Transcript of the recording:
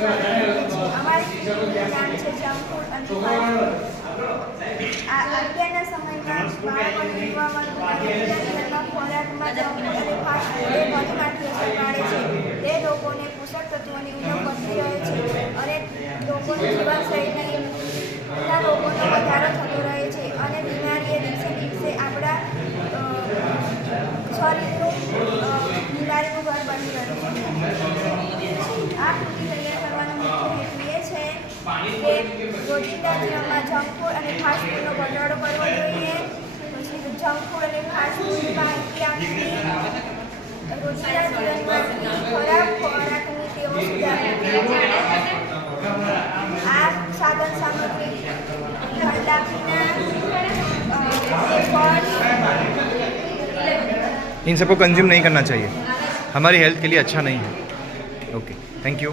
અમારી નામ છે જંક ફૂડ અને અત્યારના સમયમાં બાળકોને યુવાઓમાં ખોરાકમાં જંક ફૂડ અને ફાસ્ટ ફૂડ એ ઘણી માઠી અસર પાડે છે. તે લોકોને પોષક તત્વોની ઉણપ વધતી રહે છે અને લોકોની જીવનશૈલીના રોગોનો વધારો થતો રહે છે અને બીમારી એ દિવસે દિવસે આપણા શરીરનું બીમારીનું ઘર બની રહ્યું છે. આ કૃતિ તૈયાર કરવાનો મુખ્ય હેતુ એ છે કે રોજિંદા જીવનમાં જંક ફૂડ અને ફાસ્ટ ફૂડનો ઘટાડો કરવો જોઈએ. પછી જંક ફૂડ અને ફાસ્ટ ફૂડમાં આપણી રોજિંદા જીવનમાં ખરાબ ખોરાકની ટેવો સુધારવી. આ સાધન સામગ્રી इन सबको कंज्यूम नहीं करना चाहिए, हमारी हेल्थ के लिए अच्छा नहीं है. Okay, thank you.